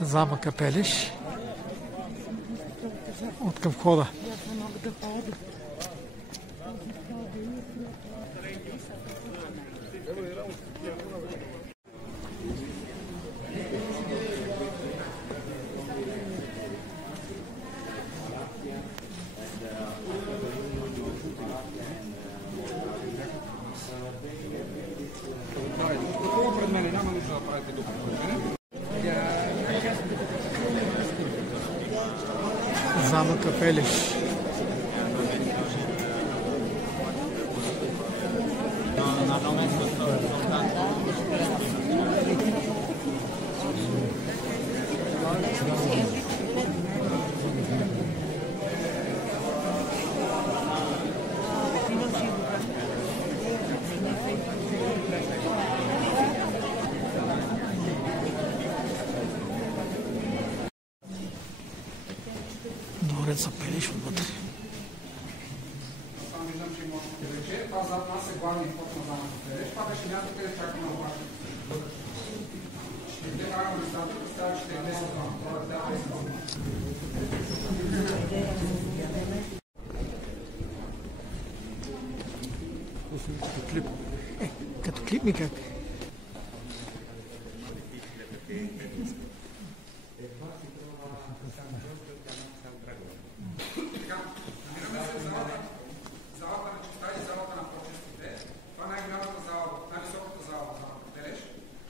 замъка Пелеш от към входа. Замъка Пелеш. Дворец за Пелеш отвътре. Там виждам, че има още вече. Това зад нас е главният вход на замъка Пелеш. Това беше място, къде чакаме на обаче. Ще те карам листата, представя, че те е 10 зама. Това е 10 зама. Като клип. Като клип ми как? Залата на честа и залата на почестите. Това е най-голямата зала, най-високата зала в замъка Пелеш.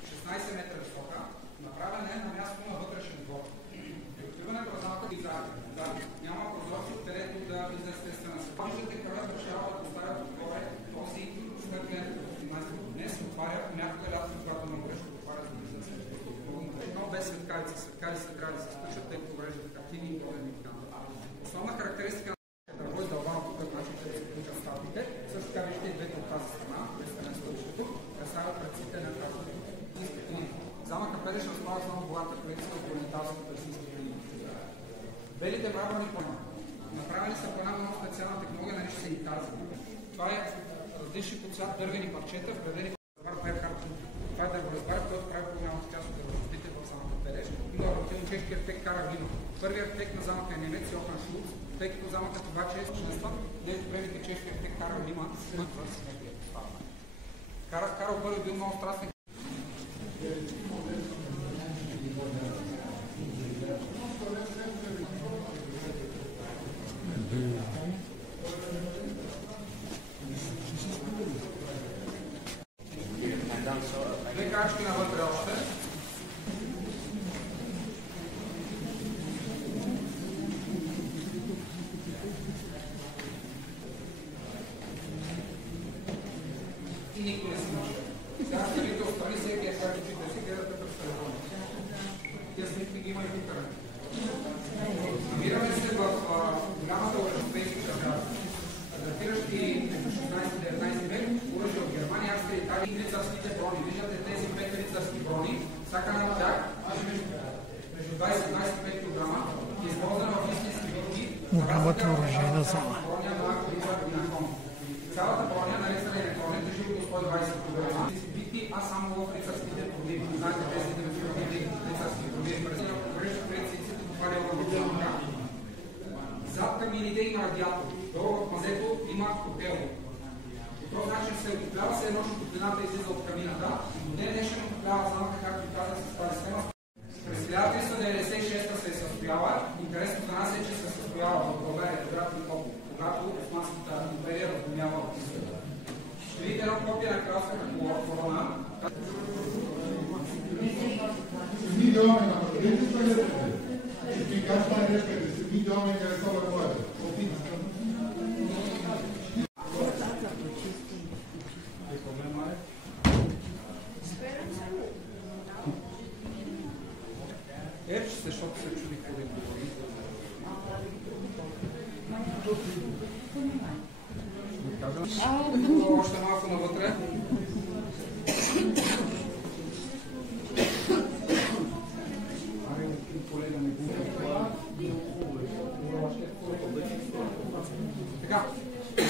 16 метра висока. Направена е на място на вътрешен двор. При откриването на замъка и заедно. Няма прозорци, където да влиза естествена светлина. Виждате кръвът решава да поставят отгоре този светлината в 18 година. Се отваря понякога лято, когато не горещо да отваря за влиза светлината. Но без светкалици. Светкалици се трябва да се изключат, тъй като вреждат картини и големи и така. Основна характеристика дърво издълбано тук, значи ще се включат статите. Също така вижте и двете от тази страна, през стълбището, представят предците на тази линия. Замъка Пелеш разполага с много богата колекция от ориенталски персийски линии. Белите мраморни плана. Направени са по една много специална технология, нарича се интарза. Това е различни по цвят дървени парчета, вградени в разбар Берхард. Това е дърворазбар, който прави по-голямата част от дървозащитите в замъка Пелеш. Има работен чешки архитект Карл Глинов. Първият архитект на замъка е немец Йохан Шулц, тъй като замъкът обаче е членства, дето времето чешки архитект Карл Лиман смътва с неговия поставяне. Карл първи бил много страстен. Две качки навътре още. И никой не си може. Сега старите отстрани всеки е как очите си, гледате през телефона. Тия снимки ги има и тук. Намираме се в голямата европейска държава, датиращи между 16-19 век, оръжие от Германия, Австрия, Италия и рицарските брони. Виждате тези 5 рицарски брони, всяка една от тях между 20-25 кг, използвана в истински вълки. Голямата оръжейна зала. Цялата броня на рицаря и коня държи около 120 кг. Бити, а само в рицарските брони. Знаете, тези 9 рицарски брони. Прежда предците допаля в ръка. Зад камините има радиатор. Долу в мазето има котел. По този начин се отоплява, се едно, че топлината излиза от камината и до ден днешен отоплява замъка, както казах с тази схема. През 1396 се е състояла. Интересно за нас е, че се състоява в България, когато Османската империя разгонява от Израел. Ще видите едно копия на кралската корона. Защото се чуди къде говори. Още малко навътре. Така,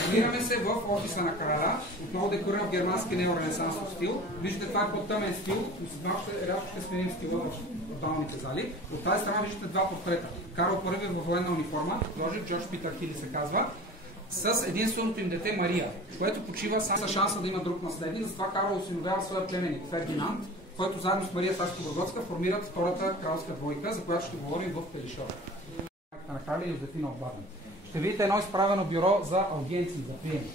намираме се в офиса на краля, отново декориран в германски неоренесансов стил. Виждате, това е по-тъмен стил, но след малко рядко ще сменим стила в долните зали. От тази страна виждате два портрета. Карл I във военна униформа, Джордж Питър Хили се казва, с единственото им дете Мария, което почива само с шанса да има друг наследник. Затова Карл осиновява своя племенник Фердинанд, който заедно с Мария Сакскобургготска формират втората кралска двойка, за която ще говорим в Пелишора. На краля Йозефина от Баден. Ще видите едно изправено бюро за аудиенции, за приеми.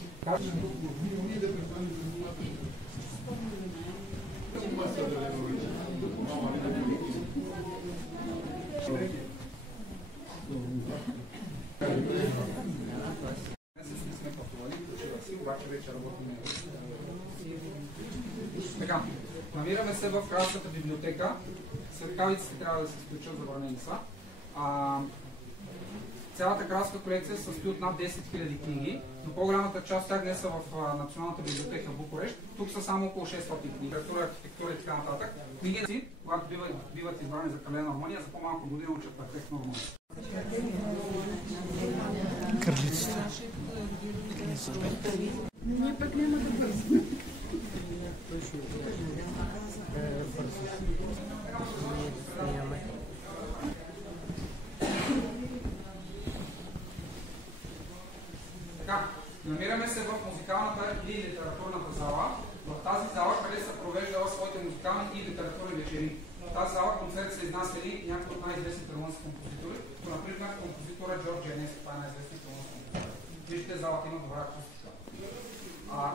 Така, намираме се в кралската библиотека. Светкавиците трябва да се изключат, забранени са. Цялата кралска колекция се състои от над 10 000 книги, но по-голямата част от тях днес са в Националната библиотека в Букурещ. Тук са само около 600 книги, литература, архитектура и така нататък. Книгите си, когато биват избрани за кралена Румъния, за по-малко година учат перфектно румънски. Кралицата. Ние пък няма да бързаме. Така, намираме се в музикалната и литературната зала. В тази зала, къде се провеждала своите музикални и литературни вечери. В тази зала концерт са изнасяли някои от най-известните румънски композитори, като например композитора Джордж Енески, това е най-известният румънски композитор. Виждате, залата има добра акустика.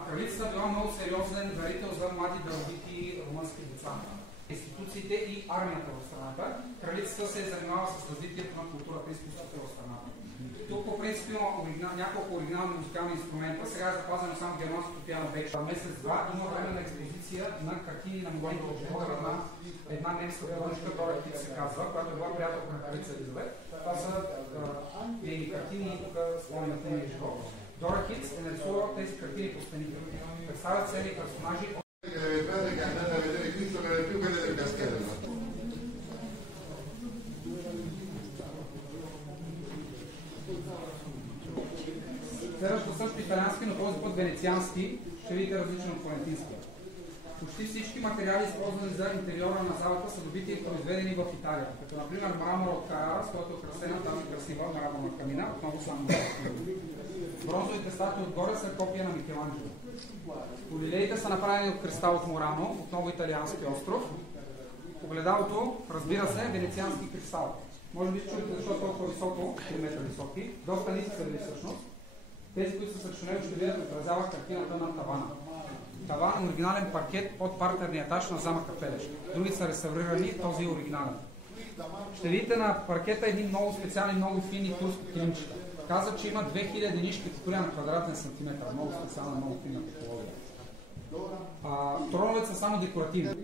Кралицата била много сериозен дарител за млади даровити румънски деца. Институциите и армията в страната. Кралицата се е занимавала с развитието на културата и изкуството в страната. Тук по принцип има няколко оригинални музикални инструмента. Сега е запазено само германското пиано вече. Месец-два има временна експозиция на картини на младите ученици на една немска художничка, Дора Хит се казва, която е била приятелка на кралица Елизабет. Това са нейни картини и тук спомнят нейния живот. Дора Хит е нарисувала тези картини по стените. Представят цели персонажи. Следващо също италиански, но този път венециански, ще видите различен от флорентинския. Почти всички материали, използвани за интериора на залата, са добити и произведени в Италия. Като например мрамор от Карара, с който е красена тази красива мраморна камина, отново само бронзовите статуи отгоре са копия на Микеланджело. Полилеите са направени от кристал от Мурано, отново италиански остров. Огледалото, разбира се, е венециански кристал. Може би чуете защо е толкова високо, 3 метра високи, доста ниски са били всъщност. Тези, които са съчинени, ще видят, отразява картината на тавана. Таван е оригинален паркет под партерния етаж на замъка Пелеш. Други са реставрирани, този е оригинален. Ще видите на паркета едни много специални, много фини турски килимчета. Каза, че има 2000 нишки текстура на квадратен сантиметър. Много специална, много фина технология. Троновете са само декоративни.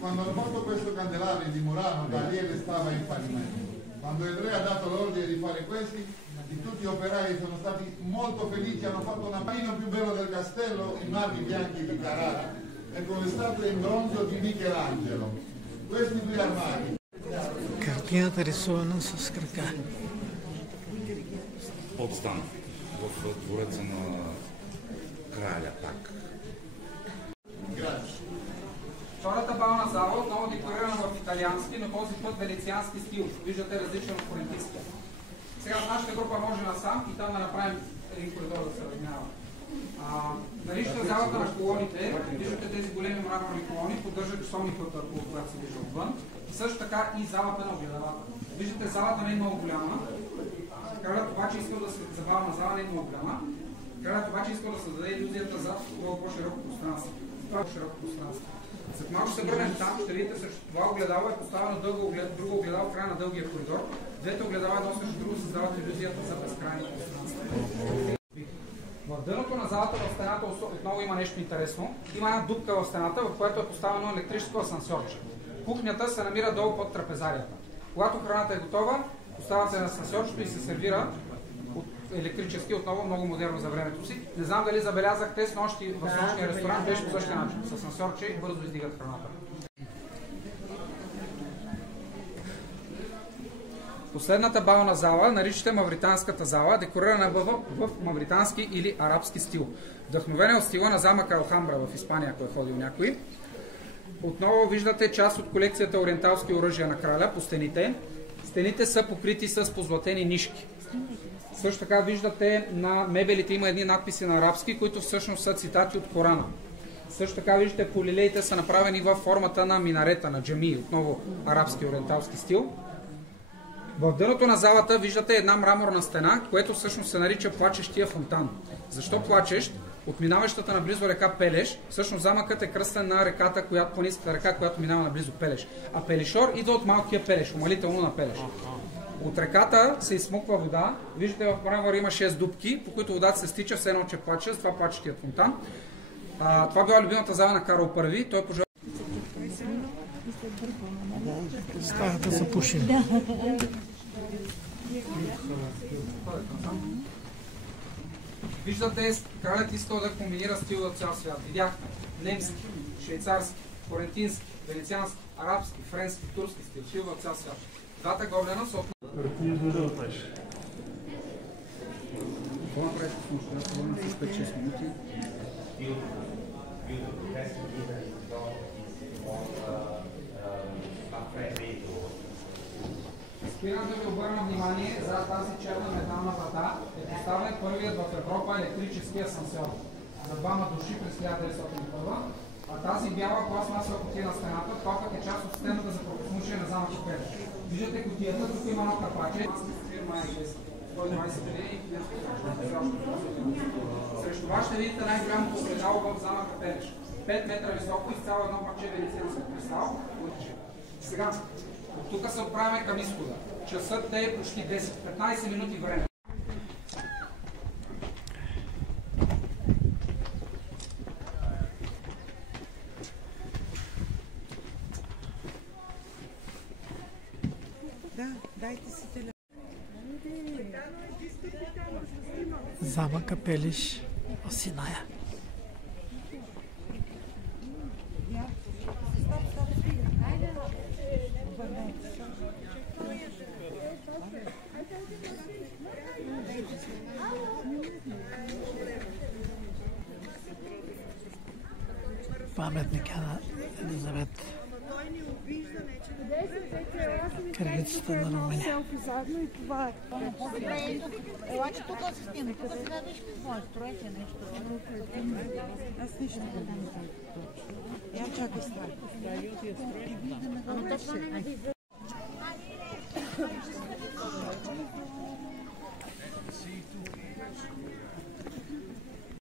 Quando hanno fatto questo candelabro di Murano, Galliere stava in fallimento. Quando il re ha dato l'ordine di fare questi, tutti gli operai sono stati molto felici, hanno fatto un ambino più bello del castello in marmi bianchi di Carrara e con le statue in bronzo di Michelangelo. Questi due armadi. Картината рисувана с крака. Подстан в двореца на краля пак. Втората бална зала отново декорирана в италиански, но този път венециански стил. Виждате различен от флорентинския. Сега в нашата група може насам и там да направим един коридор да се разминава. Налична залата на колоните, виждате тези големи мраморни колони, поддържат часовниката, която се вижда отвън. И също така и залата на огледалата. Виждате, залата не е много голяма. Кралят обаче искал да се забавна зала, не е много голяма. Кралят обаче искал да създаде илюзията за много по-широко пространство. Това е по-широко пространство. След малко ще се върнем там, ще видите също това огледало е поставено друго огледало в края на дългия коридор. Двете огледала едно също друго създават илюзията за безкрайни пространства. В дъното на залата в стената отново има нещо интересно. Има една дупка в стената, в която е поставено електрическо асансьорче. Кухнята се намира долу под трапезарията. Когато храната е готова, поставя се на асансьорчето и се сервира от електрически, отново много модерно за времето си. Не знам дали забелязахте, снощи в нощния ресторант беше по същия начин. С асансьорче и бързо издигат храната. Последната бална зала наричате Мавританската зала, декорирана в мавритански или арабски стил. Вдъхновена от стила на замъка Алхамбра в Испания, ако е ходил някой. Отново виждате част от колекцията ориенталски оръжия на краля по стените. Стените са покрити с позлатени нишки. Също така виждате на мебелите има едни надписи на арабски, които всъщност са цитати от Корана. Също така виждате полилеите са направени във формата на минарета, на джами, отново арабски ориенталски стил. В дъното на залата виждате една мраморна стена, което всъщност се нарича плачещия фонтан. Защо плачещ? От минаващата наблизо река Пелеш, всъщност замъкът е кръстен на реката, планинската река, която минава наблизо Пелеш. А Пелишор идва от малкия Пелеш, умалително на Пелеш. От реката се изсмуква вода. Виждате в мрамора има 6 дупки, по които водата се стича, все едно, че плаче, с това плачещият фонтан. Това била любимата зала на Карл I. Той пожелава... Стаята за пушене. Виждате, кралят искал да комбинира стил от цял свят. Видяхме немски, швейцарски, флорентински, венециански, арабски, френски, турски стил от цял свят. Двата гоблена са от... Какво направиш с нощта? Това на 5-6 минути. Спирам да ви обърна внимание, за тази черна метална врата е поставен първият в Европа електрически асансьор за 2 души през 1901, а тази бяла пластмасова кутия на стената, това пък е част от системата за правосмушие на замъка Пелеш. Виждате кутията, тук има едно капаче, фирма е 120 линии и срещу това ще видите най-голямото огледало в замъка Пелеш. 5 метра високо и цяло едно парче венециански кристал. Сега, от тук се отправяме към изхода. Часът е почти 10-15 минути време. Замъка Пелеш, Осиная. Паметника на Елизавет. Кралицата на Румъния. Ела, че тук се снима. Тук сега виж какво е. Строете нещо. Аз нищо не дам. Я чакай страх.